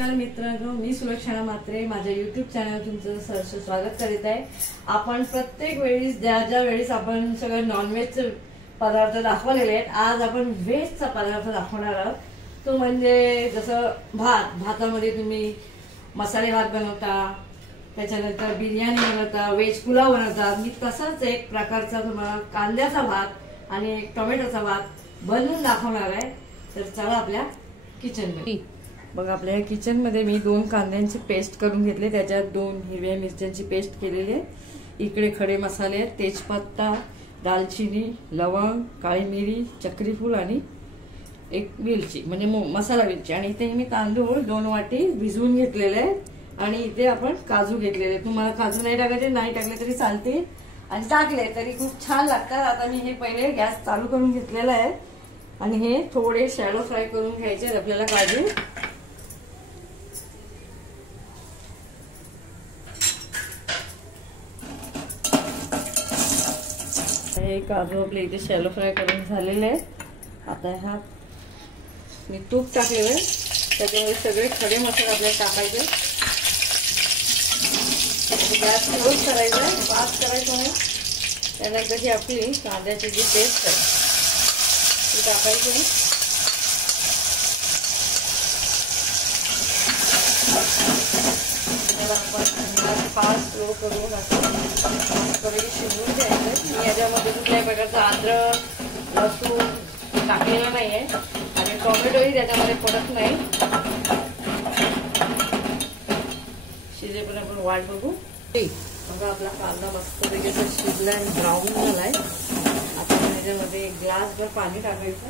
नमस्कार मित्रांनो, मी सुलक्षणा म्हात्रे माझ्या YouTube चॅनलवर तुमचं सहर्ष स्वागत करीत आहे। आपण प्रत्येक वेळी ज्या वेळेस आपण सगळे नॉनव्हेज पदार्थ दाखवलेले आहेत, आज आपण व्हेजचा पदार्थ दाखवणार आहोत। तो म्हणजे जसं भातामध्ये तुम्ही मसाले भात बनवता, त्याच्यानंतर बिर्याणी बनवता, व्हेज पुलाव बनवता। मी तसाच एक प्रकारचा तुम्हाला कांद्याचा भात आणि एक टोमॅटोचा भात बनवून दाखवणार आहे। तर चला आपल्या किचन मध्ये बघा। आपल्या किचन मध्ये मी 2 कांद्यांची पेस्ट करून घेतले, त्याच्यात 2 हिरव्या मिरच्यांची पेस्ट केलेली आहे। इकडे खडे मसाले आहेत, तेजपत्ता, दालचिनी, लवंग, काळी मिरी, चक्री फूल आणि एक मिरची म्हणजे मसाला मिरची। आणि इथे मी तांदूळ 2 वाटी भिजवून घेतलेले आहेत आणि इथे आपण काजू घेतलेले। तुम्हाला काजू नाही टाकायचे, नाही टाकले तरी चालते आणि टाकले तरी खूप छान लागतात। आता मी हे पहिले गॅस चालू करून घेतलेला आहे आणि हे थोडे शॅलो फ्राय करून घ्यायचे आपल्याला काजू। हे काजू आपले इथे शॅलो फ्राय करून झालेले आहेत। आता हा मी तूप टाकलेलं आहे, त्याच्यामध्ये सगळे खडे मसाले आपल्याला टाकायचे। गॅस क्लोज करायचा आहे, फास्ट करायचं आहे। त्यानंतर ही आपली कांद्याची जी पेस्ट आहे ती टाकायची। फास्ट स्लो करून शिजवून घ्यायचं। मी याच्यामध्ये कुठल्याही प्रकारचा अद्रक लसूण टाकलेला नाहीये आणि टोमॅटोही त्याच्यामध्ये पडत नाही। शिजेपर्यंत आपण वाट बघू। बघा आपला कांदा मस्तपैकी शिजला आणि ब्राऊन झालाय। आता याच्यामध्ये 1 ग्लासभर पाणी टाकायचं।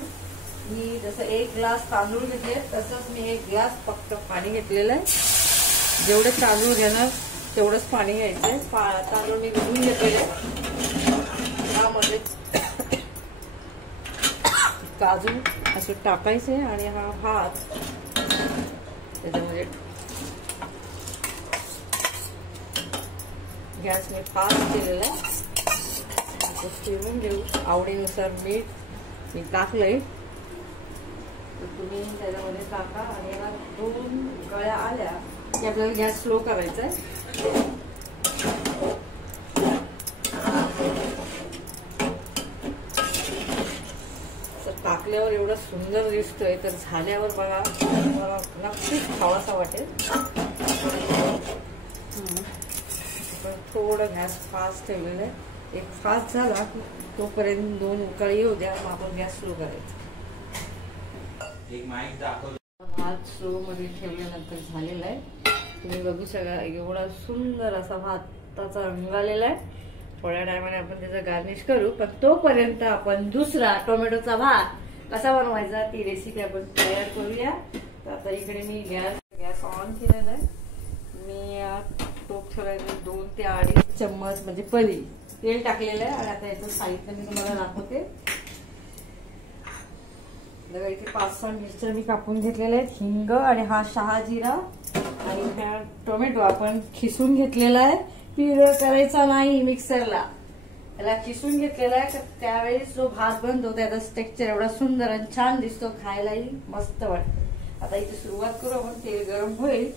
मी जसं 1 ग्लास तांदूळ घेतले तसंच मी 1 ग्लास फक्त पाणी घेतलेलं आहे। जेवढे तांदूळ घेणार तेवढंच पाणी घ्यायचंय। तांदूळ मी भिजवून घेतलेले। त्यामध्ये काजू असं टाकायचे आणि हा भात त्याच्यामध्ये गॅस मी फास्ट केलेला आहे। फिरवून घेऊ। आवडीनुसार मीठ मी टाकलंय, तुम्ही त्याच्यामध्ये टाका आणि याला 2 गळ्या आल्या की आपल्याला गॅस स्लो करायचा आहे। टाकल्यावर एवढं सुंदर दिसतोय, तर झाल्यावर बघा मला नक्कीच खावासा वाटेल। पण थोडं गॅस फास्ट ठेवलेलं आहे। एक फास्ट झाला की तोपर्यंत 2 उकळी येऊ द्या, मग आपण गॅस स्लो करायचा। भात स्लो मध्ये ठेवल्यानंतर झालेला आहे। तुम्ही बघू शकता एवढा सुंदर असा भाताचा रंग आलेला आहे। थोड्या टायमाने आपण त्याचा गार्निश करू, पण तोपर्यंत आपण दुसरा टोमॅटोचा भात कसा बनवायचा ती रेसिपी आपण तयार करूया। तर आता इकडे मी गॅस ऑन केलेला आहे। मी टोप ठेवायचं 2 ते 2.5 चम्मच म्हणजे पळी तेल टाकलेलं आहे। आणि आता याचं साहित्य मी तुम्हाला दाखवते। बघा इथे 5-6 मिरच्या मी कापून घेतलेल्या आहेत, हिंग आणि हा शहाजिरा आणि हा टोमॅटो आपण खिसून घेतलेला आहे। प्युअर करायचा नाही मिक्सरला, त्याला खिसून घेतलेला आहे। तर त्यावेळेस जो भात बनतो त्याचा टेक्स्चर एवढा सुंदर आणि छान दिसतो, खायलाही मस्त वाटतं। आता इथे सुरुवात करू आपण। तेल गरम होईल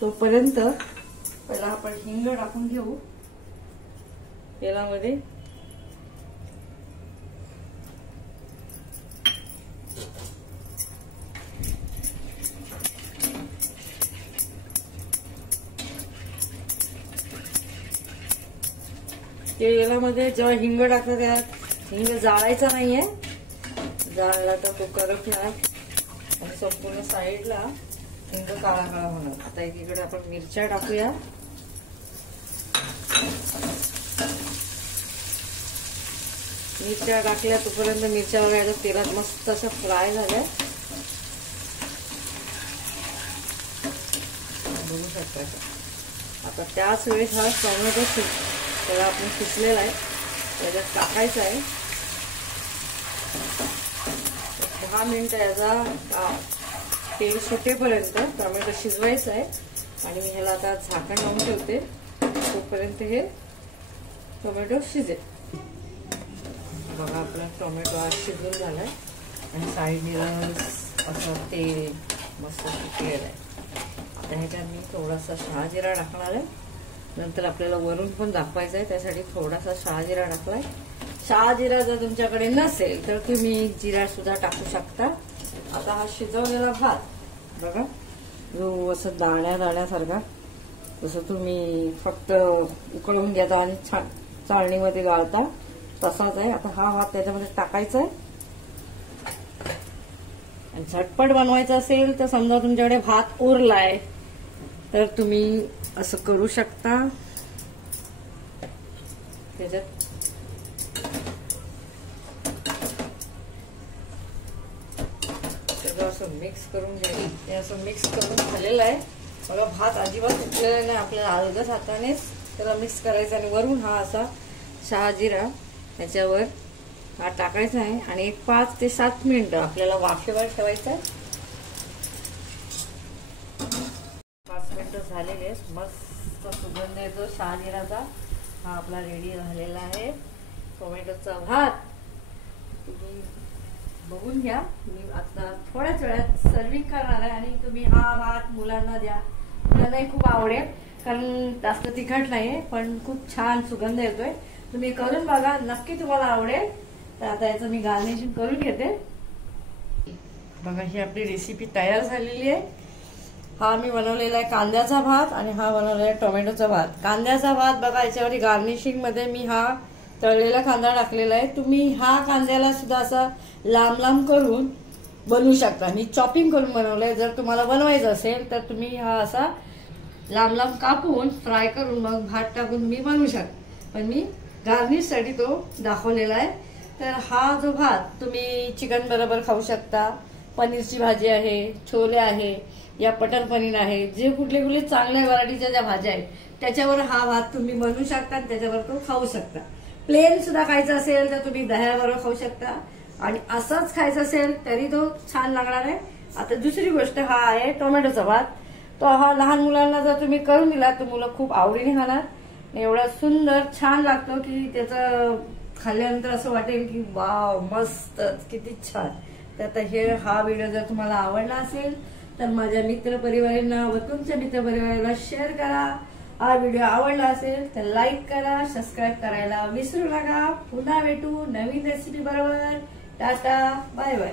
तोपर्यंत पहिला आपण हिंग टाकून घेऊ तेलामध्ये। तेलामध्ये जेव्हा हिंग टाकतो त्यात हिंग जाळायचा नाहीये, जाळला तर तो करपणार आणि संपूर्ण साईडला हिंग काळा काळा होणार। आता एकीकडे आपण मिरच्या टाकूया। मिरच्या टाकल्या तोपर्यंत मिरच्या वगैरे तेलात मस्त अशा फ्राय झाल्या, बघू शकता। आता त्याच वेळेस हा टोमॅटो त्याला आपण खिसलेला आहे त्याच्यात टाकायचा आहे। 10 मिनिटं याचा तेल सुटेपर्यंत टोमॅटो शिजवायचा आहे आणि मी ह्याला आता झाकण लावून ठेवते तोपर्यंत हे टोमॅटो शिजेल। बघा आपला टोमॅटो आज शिजून झालाय आणि साईडला असं तेल मस्त सुटलेलं आहे। आता ह्याच्यात मी थोडासा शहाजिरा टाकणार आहे. नंतर आपल्याला वरून पण दाखवायचं आहे, त्यासाठी थोडासा शहाजिरा टाकलाय. शहाजिरा जर तुमच्याकडे नसेल तर तुम्ही जिरा सुद्धा टाकू शकता. आता हा शिजवलेला भात बघा, जो असं दाण्यासारखा, जसं तुम्ही फक्त उकळून घेता आणि छान चाळणीमध्ये गाळता तसाच आहे. आता हा भात त्याच्यामध्ये टाकायचा आहे. आणि झटपट बनवायचं असेल तर समजा तुमच्याकडे भात उरलाय तर तुम्ही असं करू शकता. त्याच्यात असं मिक्स करून घ्यायचं. ते असं मिक्स करून झालेलं आहे बघा. भात अजिबात उठलेला नाही, आपल्याला अलगद हातानेच त्याला मिक्स करायचं आणि वरून हा असा शहाजिरा त्याच्यावर हा टाकायचा आहे. आणि एक 5 ते 7 मिनिटं आपल्याला वाफेवर ठेवायचं आहे. 5 मिनिटं झालेले आहेत. मस्त सुगंध येतो शहाजिराचा. हा आपला रेडी झालेला आहे टोमॅटोचा भात. तुम्ही बघून घ्या. मी आता थोड्याच वेळात सर्विंग करणार आहे आणि तुम्ही हा भात मुलांना द्या. मुलांनाही खूप आवडेल, कारण जास्त तिखट नाहीये पण खूप छान सुगंध येतोय. तुम्ही करून बघा, नक्की तुम्हाला आवडेल. तर आता याचं मी गार्निशिंग करून घेते. बघा ही आपली रेसिपी तयार झालेली आहे. हा मी बनवलेला आहे कांद्याचा भात आणि हा बनवलेला आहे टोमॅटोचा भात. कांद्याचा भात बघा, याच्यावर गार्निशिंग मध्ये मी हा तळलेला कांदा टाकलेला आहे. तुम्ही हा कांद्याला सुद्धा असा लांब लांब करून बनवू शकता. मी चॉपिंग करून बनवलंय. जर तुम्हाला बनवायचं असेल तर तुम्ही हा असा लांब लांब कापून फ्राय करून मग भात टाकून मी बनवू शकता. पण मी गार्निशसाठी तो दाखवलेला आहे. तर हा जो भात तुम्ही चिकन बरोबर खाऊ शकता. पनीरची भाजी आहे, छोले आहे, या बटर पनीर आहे, जे कुठले कुठले चांगल्या व्हरायटीच्या ज्या भाज्या आहेत त्याच्यावर हा भात तुम्ही बनवू शकता आणि त्याच्यावर तो खाऊ शकता. प्लेन सुद्धा खायचं असेल तर तुम्ही दह्याबरोबर खाऊ शकता आणि असंच खायचं असेल तरी तो छान लागणार आहे. आता दुसरी गोष्ट हा आहे टोमॅटोचा भात. तो हा लहान मुलांना जर तुम्ही करून दिला तर मुलं खूप आवडीने खाणार. एवढा सुंदर छान लागतो की त्याचं खाल्ल्यानंतर असं वाटेल की वाव मस्त किती छान. तर आता हा व्हिडिओ जर तुम्हाला आवडला असेल तर माझ्या मित्रपरिवारांना व तुमच्या मित्रपरिवाराला शेअर करा. हा व्हिडिओ आवडला असेल तर लाईक करा, सबस्क्राईब करायला विसरू नका. पुन्हा भेटू नवीन रेसिपी बरोबर. Tata, bye bye.